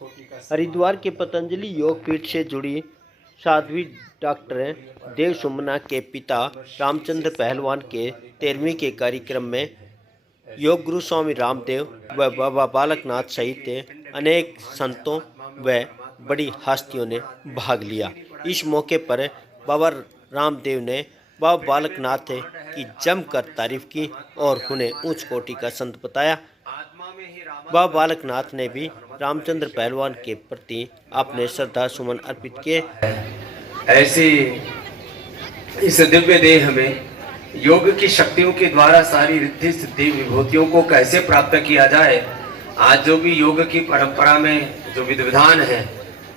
हरिद्वार के पतंजलि योग पीठ से जुड़ी साध्वी डॉक्टर देव सुमना के पिता रामचंद्र पहलवान के 13वीं के कार्यक्रम में योग गुरु स्वामी रामदेव व बाबा बालकनाथ सहित अनेक संतों व बड़ी हस्तियों ने भाग लिया। इस मौके पर बाबा रामदेव ने बाबा बालकनाथ की जमकर तारीफ की और उन्हें उच्च कोटि का संत बताया। बाबा बालकनाथ ने भी रामचंद्र पहलवान के प्रति अपने श्रद्धा सुमन अर्पित किए। ऐसी इस दिव्य देह में योग की शक्तियों के द्वारा सारी रिद्धि सिद्धि विभूतियों को कैसे प्राप्त किया जाए, आज जो भी योग की परंपरा में जो विधि विधान है,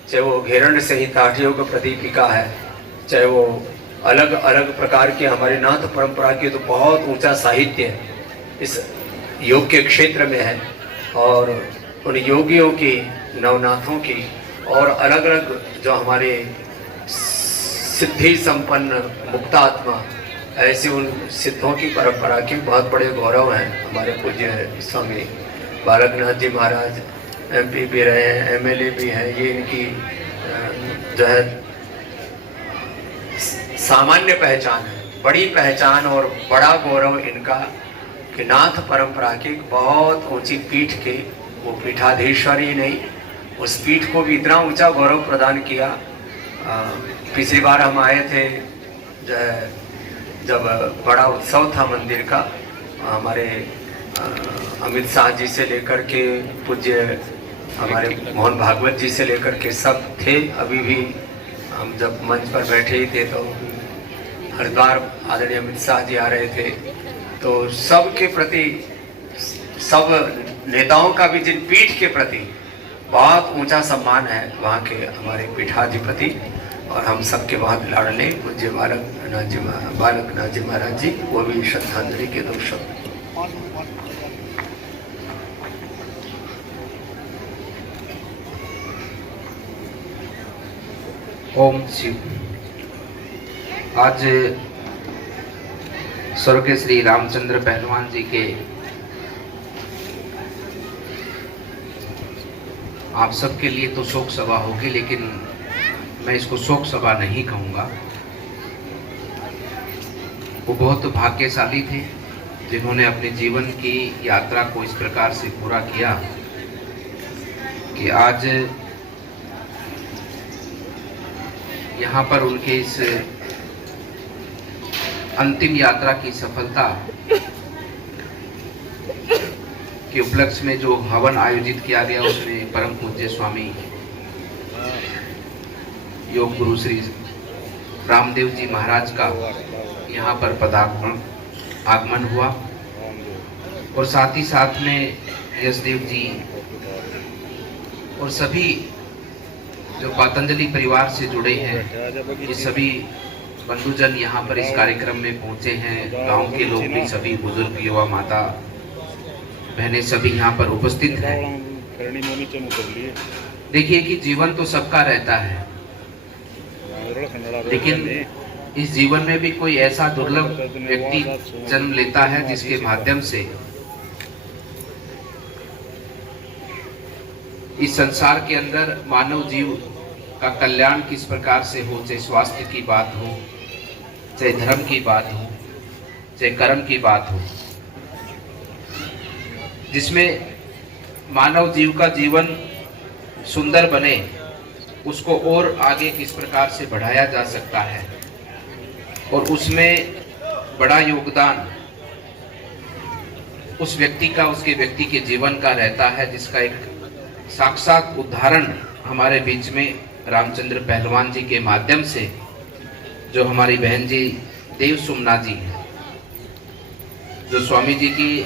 चाहे वो घेरण संहिता योग प्रदीपिका है, चाहे वो अलग अलग प्रकार के हमारे नाथ परंपरा के तो बहुत ऊंचा साहित्य इस योग के क्षेत्र में है। और उन योगियों की, नवनाथों की और अलग अलग जो हमारे सिद्धि संपन्न मुक्तात्मा, ऐसे उन सिद्धों की परंपरा के बहुत बड़े गौरव हैं। हमारे पूज्य स्वामी बालकनाथ जी महाराज MP भी रहे हैं, MLA भी हैं। ये इनकी जो है सामान्य पहचान है, बड़ी पहचान और बड़ा गौरव इनका कि नाथ परंपरा की बहुत ऊंची पीठ के वो पीठाधीश्वर ही नहीं, उस पीठ को भी इतना ऊंचा गौरव प्रदान किया। पिछली बार हम आए थे जब बड़ा उत्सव था मंदिर का, हमारे अमित शाह जी से लेकर के पूज्य हमारे मोहन भागवत जी से लेकर के सब थे। अभी भी हम जब मंच पर बैठे ही थे तो हरिद्वार आदरणीय अमित शाह जी आ रहे थे, तो सब के प्रति, सब नेताओं का भी जिन पीठ के प्रति बहुत ऊंचा सम्मान है वहाँ के हमारे पीठाधिपति और हम सबके बहुत लाडले पूज्य बालकनाथ जी महाराज जी, वो भी श्रद्धांजलि के 2 शब्द। ओम शिव। आज स्वर्गीय श्री रामचंद्र पहलवान जी के आप सबके लिए तो शोक सभा होगी, लेकिन मैं इसको शोक सभा नहीं कहूँगा। वो बहुत भाग्यशाली थे जिन्होंने अपने जीवन की यात्रा को इस प्रकार से पूरा किया कि आज यहाँ पर उनके इस अंतिम यात्रा की सफलता के उपलक्ष्य में जो हवन आयोजित किया गया, उसमें परम पूज्य स्वामी योग गुरु श्री रामदेव जी महाराज का यहाँ पर आगमन हुआ और साथ ही साथ में यशदेव जी और सभी जो पतंजलि परिवार से जुड़े हैं, ये सभी बंधुजन यहाँ पर इस कार्यक्रम में पहुँचे हैं। गांव के लोग भी, सभी बुजुर्ग, युवा, माता बहनें सभी यहाँ पर उपस्थित हैं। देखिए कि जीवन तो सबका रहता है, लेकिन इस जीवन में भी कोई ऐसा दुर्लभ व्यक्ति जन्म लेता है जिसके माध्यम से इस संसार के अंदर मानव जीव का कल्याण किस प्रकार से हो, चाहे स्वास्थ्य की बात हो, चाहे धर्म की बात हो, चाहे कर्म की बात हो, जिसमें मानव जीव का जीवन सुंदर बने, उसको और आगे किस प्रकार से बढ़ाया जा सकता है, और उसमें बड़ा योगदान उस व्यक्ति का, उसके व्यक्ति के जीवन का रहता है, जिसका एक साक्षात उदाहरण हमारे बीच में रामचंद्र पहलवान जी के माध्यम से जो हमारी बहन जी देव सुमना जी हैं, जो स्वामी जी की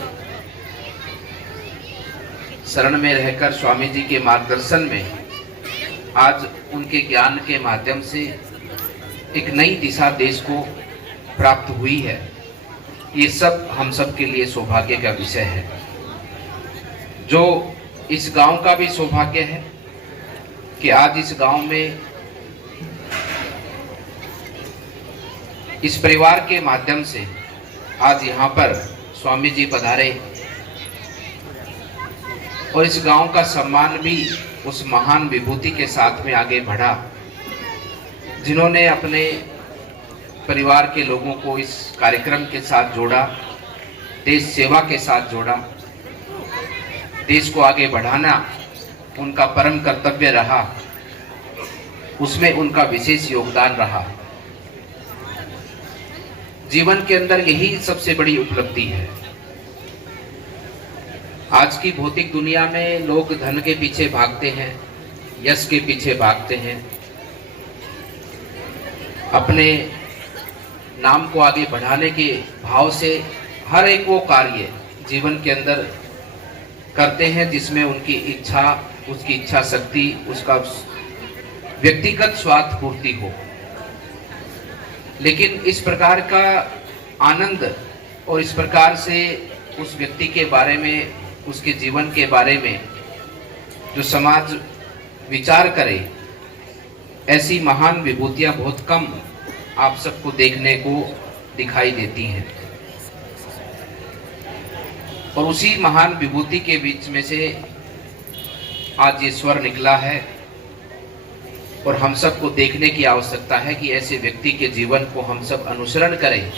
शरण में रहकर स्वामी जी के मार्गदर्शन में आज उनके ज्ञान के माध्यम से एक नई दिशा देश को प्राप्त हुई है। ये सब हम सब के लिए सौभाग्य का विषय है। जो इस गांव का भी सौभाग्य है कि आज इस गांव में इस परिवार के माध्यम से आज यहाँ पर स्वामी जी पधारे और इस गांव का सम्मान भी उस महान विभूति के साथ में आगे बढ़ा, जिन्होंने अपने परिवार के लोगों को इस कार्यक्रम के साथ जोड़ा, देश सेवा के साथ जोड़ा। देश को आगे बढ़ाना उनका परम कर्तव्य रहा, उसमें उनका विशेष योगदान रहा। जीवन के अंदर यही सबसे बड़ी उपलब्धि है। आज की भौतिक दुनिया में लोग धन के पीछे भागते हैं, यश के पीछे भागते हैं, अपने नाम को आगे बढ़ाने के भाव से हर एक वो कार्य जीवन के अंदर करते हैं जिसमें उनकी इच्छा, उसकी इच्छा शक्ति, उसका व्यक्तिगत स्वार्थ पूर्ति हो। लेकिन इस प्रकार का आनंद और इस प्रकार से उस व्यक्ति के बारे में, उसके जीवन के बारे में जो समाज विचार करे, ऐसी महान विभूतियां बहुत कम आप सबको देखने को दिखाई देती हैं। और उसी महान विभूति के बीच में से आज ये स्वर निकला है और हम सबको देखने की आवश्यकता है कि ऐसे व्यक्ति के जीवन को हम सब अनुसरण करें,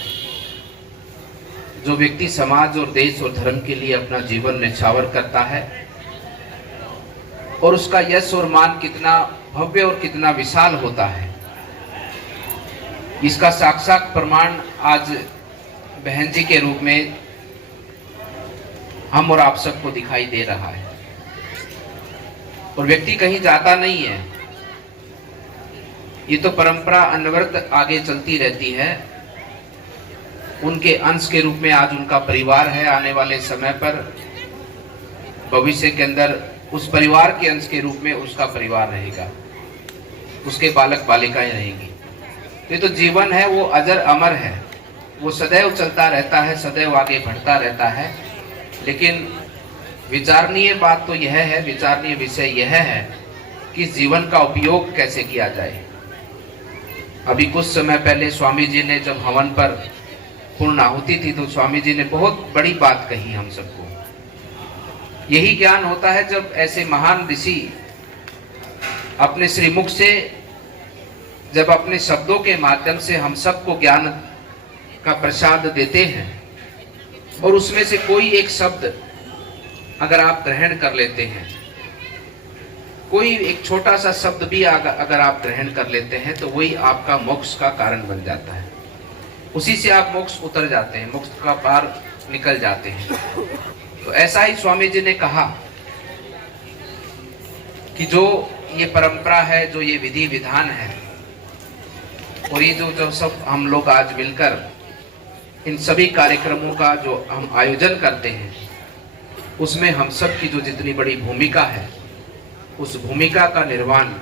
जो व्यक्ति समाज और देश और धर्म के लिए अपना जीवन न्यौछावर करता है और उसका यश और मान कितना भव्य और कितना विशाल होता है। इसका साक्षात प्रमाण आज बहन जी के रूप में हम और आप सबको दिखाई दे रहा है। और व्यक्ति कहीं जाता नहीं है, ये तो परंपरा अनवरत आगे चलती रहती है। उनके अंश के रूप में आज उनका परिवार है, आने वाले समय पर भविष्य के अंदर उस परिवार के अंश के रूप में उसका परिवार रहेगा, उसके बालक बालिकाएं रहेंगी। ये तो जीवन है, वो अजर अमर है, वो सदैव चलता रहता है, सदैव आगे बढ़ता रहता है। लेकिन विचारणीय बात तो यह है, विचारणीय विषय यह है कि जीवन का उपयोग कैसे किया जाए। अभी कुछ समय पहले स्वामी जी ने जब हवन पर पूर्ण आहुति थी तो स्वामी जी ने बहुत बड़ी बात कही हम सबको। यही ज्ञान होता है जब ऐसे महान ऋषि अपने श्रीमुख से, जब अपने शब्दों के माध्यम से हम सबको ज्ञान का प्रसाद देते हैं और उसमें से कोई एक शब्द अगर आप ग्रहण कर लेते हैं, कोई एक छोटा सा शब्द भी अगर आप ग्रहण कर लेते हैं तो वही आपका मोक्ष का कारण बन जाता है। उसी से आप मोक्ष उतर जाते हैं, मोक्ष का पार निकल जाते हैं। तो ऐसा ही स्वामी जी ने कहा कि जो ये परंपरा है, जो ये विधि विधान है और ये जो सब हम लोग आज मिलकर इन सभी कार्यक्रमों का जो हम आयोजन करते हैं, उसमें हम सब की जो जितनी बड़ी भूमिका है, उस भूमिका का निर्वहन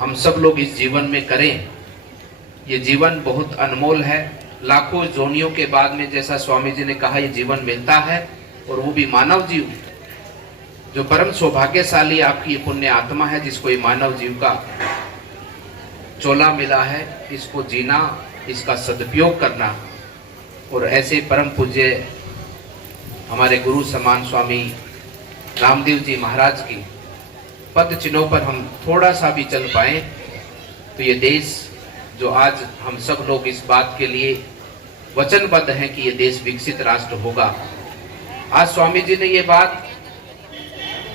हम सब लोग इस जीवन में करें। ये जीवन बहुत अनमोल है। लाखों जोनियों के बाद में, जैसा स्वामी जी ने कहा, ये जीवन मिलता है और वो भी मानव जीव जो परम सौभाग्यशाली आपकी पुण्य आत्मा है, जिसको ये मानव जीव का चोला मिला है, इसको जीना, इसका सदुपयोग करना। और ऐसे परम पूज्य हमारे गुरु समान स्वामी रामदेव जी महाराज की पद चिन्हों पर हम थोड़ा सा भी चल पाए तो ये देश, जो आज हम सब लोग इस बात के लिए वचनबद्ध हैं कि ये देश विकसित राष्ट्र होगा। आज स्वामी जी ने ये बात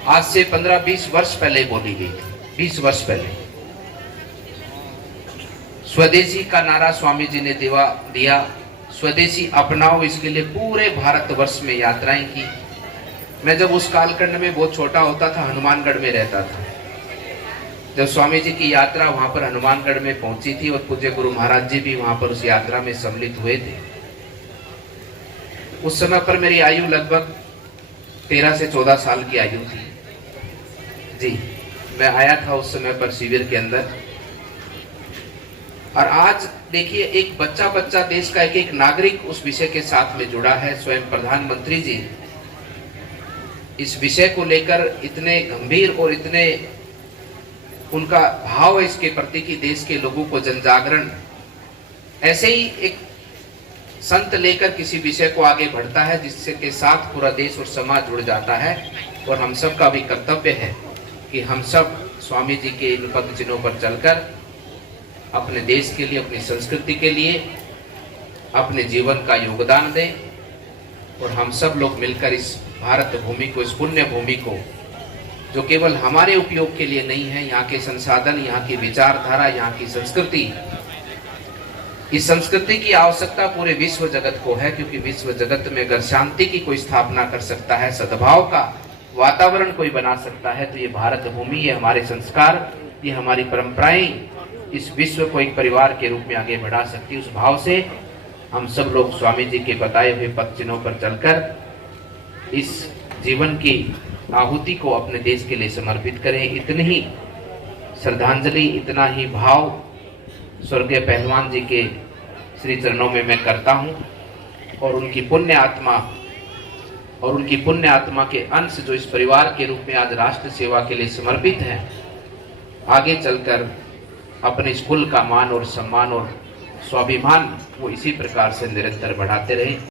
आज से 15-20 वर्ष पहले बोली गई थी। 20 वर्ष पहले स्वदेशी का नारा स्वामी जी ने दिया, स्वदेशी अपनाओ। इसके लिए पूरे भारतवर्ष में यात्राएं की। मैं जब उस कालखंड में बहुत छोटा होता था, हनुमानगढ़ में रहता था, जब स्वामी जी की यात्रा वहां पर हनुमानगढ़ में पहुंची थी और पूज्य गुरु महाराज जी भी वहां पर उस यात्रा में सम्मिलित हुए थे। उस समय पर मेरी आयु लगभग 13 से 14 साल की आयु थी जी। मैं आया था उस समय पर शिविर के अंदर। और आज देखिए, एक बच्चा देश का एक नागरिक उस विषय के साथ में जुड़ा है। स्वयं प्रधानमंत्री जी इस विषय को लेकर इतने गंभीर और इतने उनका भाव है इसके प्रति कि देश के लोगों को जनजागरण, ऐसे ही एक संत लेकर किसी विषय को आगे बढ़ता है जिससे के साथ पूरा देश और समाज जुड़ जाता है। और हम सब का भी कर्तव्य है कि हम सब स्वामी जी के इन पद चिन्हों पर चलकर अपने देश के लिए, अपनी संस्कृति के लिए अपने जीवन का योगदान दें और हम सब लोग मिलकर इस भारत भूमि को, इस पुण्य भूमि को, जो केवल हमारे उपयोग के लिए नहीं है, यहाँ के संसाधन, यहाँ की विचारधारा, यहाँ की संस्कृति, इस संस्कृति की आवश्यकता पूरे विश्व जगत को है, क्योंकि विश्व जगत में अगर शांति की कोई स्थापना कर सकता है, सद्भाव का वातावरण कोई बना सकता है, तो ये भारत भूमि, ये हमारे संस्कार, ये हमारी परंपराएं इस विश्व को एक परिवार के रूप में आगे बढ़ा सकती है। उस भाव से हम सब लोग स्वामी जी के बताए हुए पद चिन्हों पर चलकर इस जीवन की आहुति को अपने देश के लिए समर्पित करें। इतनी ही श्रद्धांजलि, इतना ही भाव स्वर्गीय पहलवान जी के श्री चरणों में मैं करता हूं और उनकी पुण्य आत्मा के अंश जो इस परिवार के रूप में आज राष्ट्र सेवा के लिए समर्पित है, आगे चलकर अपने इस कुल का मान और सम्मान और स्वाभिमान वो इसी प्रकार से निरंतर बढ़ाते रहे।